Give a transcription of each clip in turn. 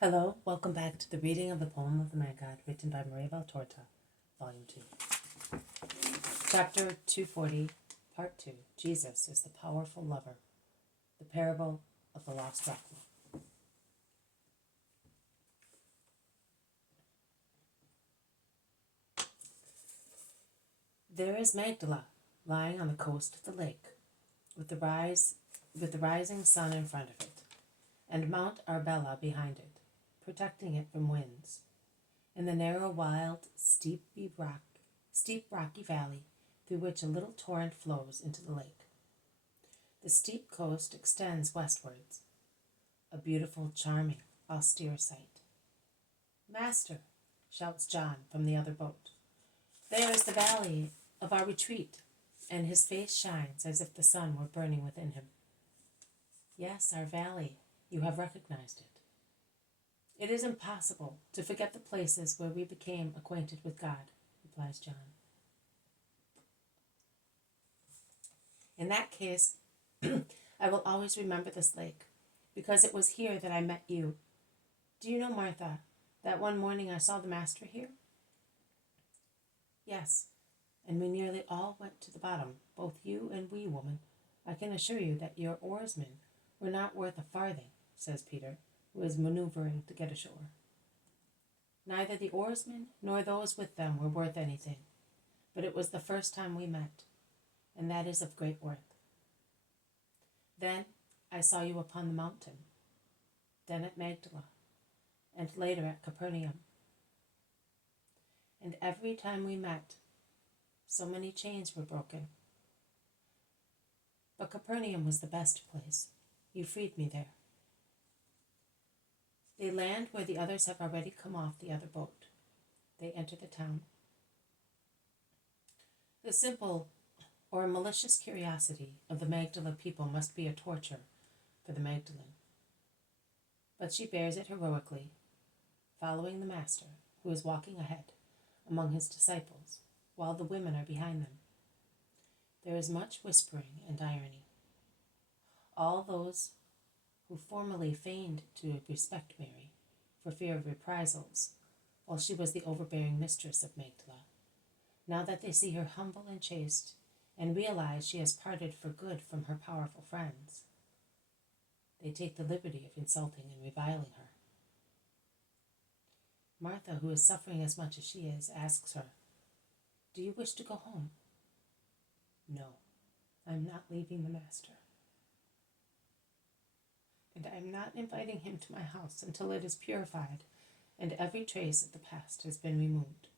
Hello, welcome back to the reading of the poem of the Man God, written by Maria Valtorta, Volume 2. Chapter 240, Part 2, Jesus is the Powerful Lover, the Parable of the Lost Drachma. There is Magdala, lying on the coast of the lake, with the rising sun in front of it, and Mount Arbella behind it, protecting it from winds. In the narrow, wild, steep rocky valley through which a little torrent flows into the lake. The steep coast extends westwards, a beautiful, charming, austere sight. "Master," shouts John from the other boat, "there is the valley of our retreat," and his face shines as if the sun were burning within him. "Yes, our valley. You have recognized it." "It is impossible to forget the places where we became acquainted with God," replies John. "In that case, I will always remember this lake, because it was here that I met you. Do you know, Martha, that one morning I saw the Master here?" "Yes, and we nearly all went to the bottom, both you and we, woman. I can assure you that your oarsmen were not worth a farthing," says Peter, who is maneuvering to get ashore. "Neither the oarsmen nor those with them were worth anything, but it was the first time we met, and that is of great worth. Then I saw you upon the mountain, then at Magdala, and later at Capernaum. And every time we met, so many chains were broken. But Capernaum was the best place. You freed me there." They land where the others have already come off the other boat. They enter the town. The simple or malicious curiosity of the Magdala people must be a torture for the Magdalene. But she bears it heroically, following the Master, who is walking ahead among his disciples, while the women are behind them. There is much whispering and irony. All those who formerly feigned to respect Mary, for fear of reprisals, while she was the overbearing mistress of Magdala, now that they see her humble and chaste, and realize she has parted for good from her powerful friends, they take the liberty of insulting and reviling her. Martha, who is suffering as much as she is, asks her, "Do you wish to go home?" "No, I'm not leaving the Master. And I am not inviting him to my house until it is purified and every trace of the past has been removed."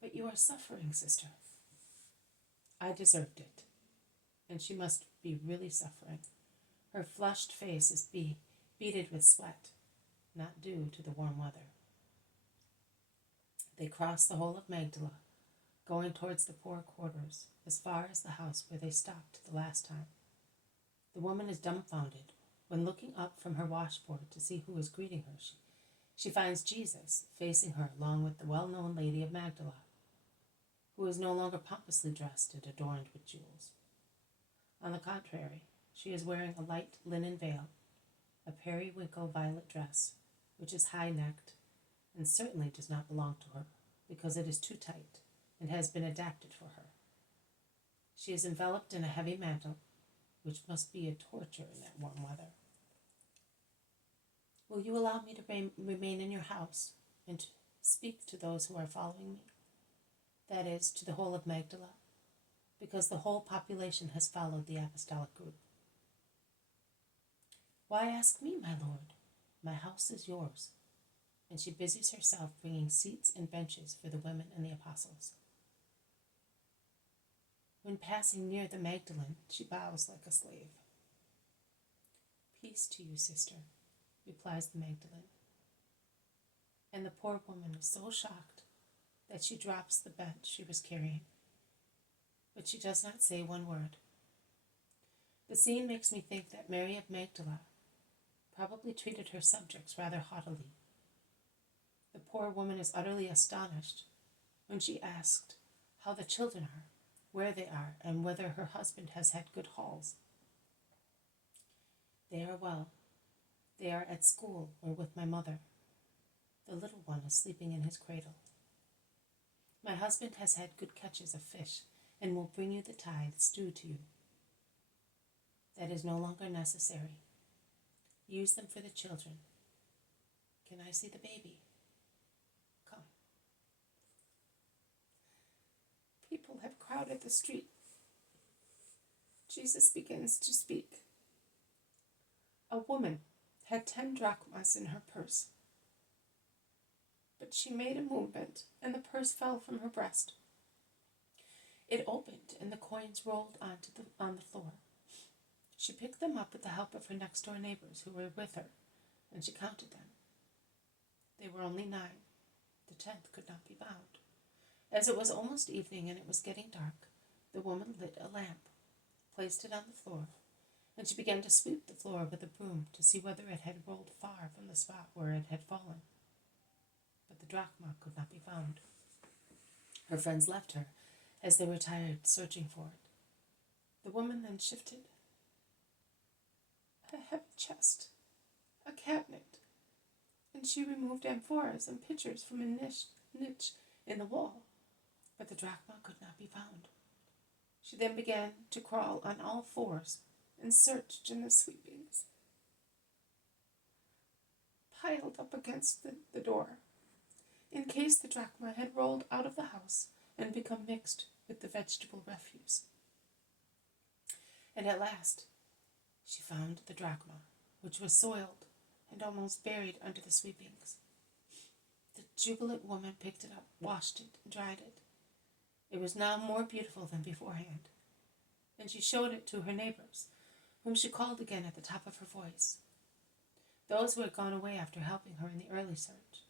"But you are suffering, sister." "I deserved it, and she must be really suffering. Her flushed face is beaded with sweat, not due to the warm weather." They cross the whole of Magdala, going towards the poor quarters, as far as the house where they stopped the last time. The woman is dumbfounded when, looking up from her washboard to see who is greeting her, she finds Jesus facing her along with the well-known Lady of Magdala, who is no longer pompously dressed and adorned with jewels. On the contrary, she is wearing a light linen veil, a periwinkle violet dress, which is high-necked and certainly does not belong to her, because it is too tight and has been adapted for her. She is enveloped in a heavy mantle, which must be a torture in that warm weather. "Will you allow me to remain in your house and to speak to those who are following me? That is, to the whole of Magdala, because the whole population has followed the apostolic group." "Why ask me, my lord? My house is yours." And she busies herself bringing seats and benches for the women and the apostles. When passing near the Magdalene, she bows like a slave. "Peace to you, sister," replies the Magdalene. And the poor woman is so shocked that she drops the bench she was carrying. But she does not say one word. The scene makes me think that Mary of Magdala probably treated her subjects rather haughtily. The poor woman is utterly astonished when she asked how the children are, where they are, and whether her husband has had good hauls. "They are well. They are at school or with my mother. The little one is sleeping in his cradle. My husband has had good catches of fish and will bring you the tithe stew to you. That is no longer necessary. Use them for the children. Can I see the baby? Come. People have crowded the street. Jesus begins to speak. A woman had 10 drachmas in her purse, but she made a movement and the purse fell from her breast. It opened and the coins rolled on the floor. She picked them up with the help of her next-door neighbors who were with her, and she counted them. They were only 9. The 10th could not be found. As it was almost evening and it was getting dark, the woman lit a lamp, placed it on the floor, and she began to sweep the floor with a broom to see whether it had rolled far from the spot where it had fallen. But the drachma could not be found. Her friends left her, as they were tired searching for it. The woman then shifted a heavy chest, a cabinet, and she removed amphoras and pitchers from a niche in the wall, but the drachma could not be found. She then began to crawl on all fours and searched in the sweepings, piled up against the door, in case the drachma had rolled out of the house and become mixed with the vegetable refuse. And at last, she found the drachma, which was soiled and almost buried under the sweepings. The jubilant woman picked it up, washed it, and dried it. It was now more beautiful than beforehand, and she showed it to her neighbors, whom she called again at the top of her voice, those who had gone away after helping her in the early search.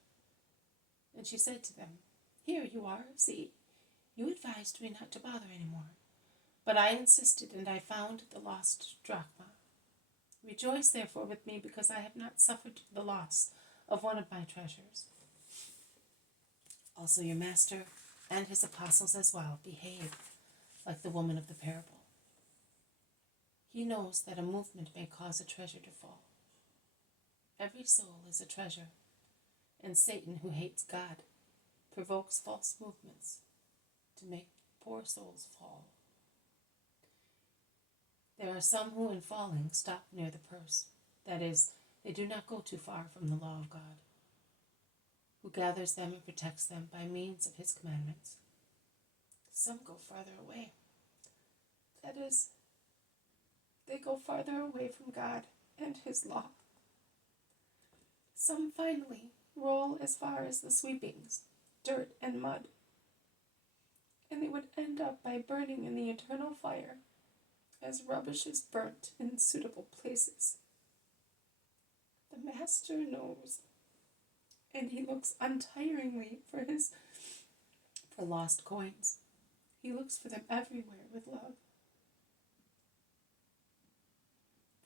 And she said to them, "Here you are, see, you advised me not to bother any more, but I insisted and I found the lost drachma. Rejoice therefore with me because I have not suffered the loss of one of my treasures. Also your master and his apostles as well behave like the woman of the parable. He knows that a movement may cause a treasure to fall. Every soul is a treasure, and Satan, who hates God, provokes false movements to make poor souls fall. There are some who in falling stop near the purse, that is, they do not go too far from the law of God, who gathers them and protects them by means of his commandments. Some go farther away, that is, they go farther away from God and his law. Some finally roll as far as the sweepings, dirt and mud, and they would end up by burning in the eternal fire, as rubbish is burnt in suitable places. The master knows, and he looks untiringly for lost coins. He looks for them everywhere with love.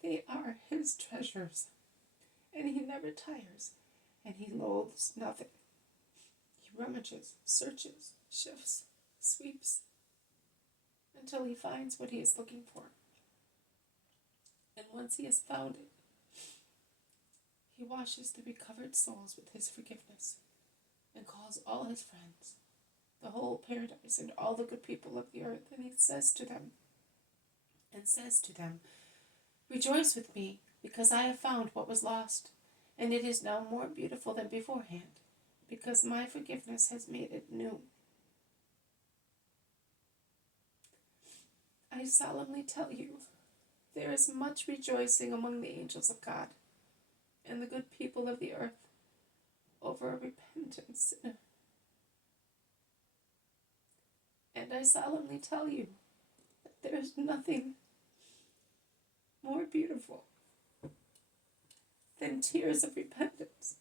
They are his treasures, and he never tires, and he loathes nothing. He rummages, searches, shifts, sweeps, until he finds what he is looking for. And once he has found it, he washes the recovered souls with his forgiveness and calls all his friends, the whole paradise and all the good people of the earth, and he says to them, "Rejoice with me, because I have found what was lost, and it is now more beautiful than beforehand, because my forgiveness has made it new. I solemnly tell you, there is much rejoicing among the angels of God and the good people of the earth over a repentant sinner. And I solemnly tell you that there is nothing more beautiful than tears of repentance.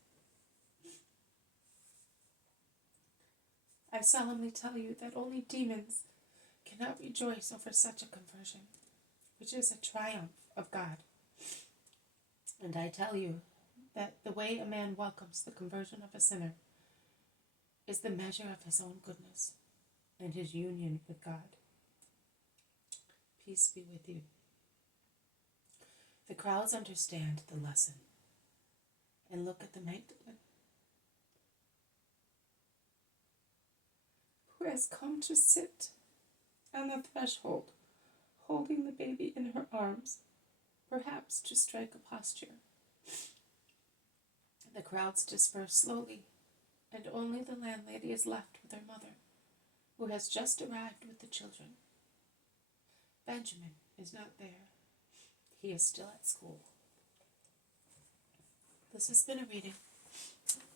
I solemnly tell you that only demons cannot rejoice over such a conversion, which is a triumph of God. And I tell you that the way a man welcomes the conversion of a sinner is the measure of his own goodness and his union with God. Peace be with you." The crowds understand the lesson, and look at the Magdalene, who has come to sit on the threshold, holding the baby in her arms, perhaps to strike a posture. The crowds disperse slowly, and only the landlady is left with her mother, who has just arrived with the children. Benjamin is not there. He is still at school. This has been a reading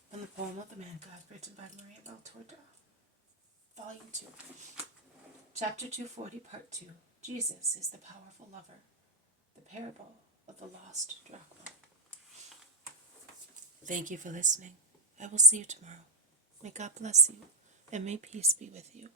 from the poem of the Man God, written by Maria Valtorta, Volume 2, Chapter 240, Part 2. Jesus is the powerful lover. The parable of the lost drachma. Thank you for listening. I will see you tomorrow. May God bless you, and may peace be with you.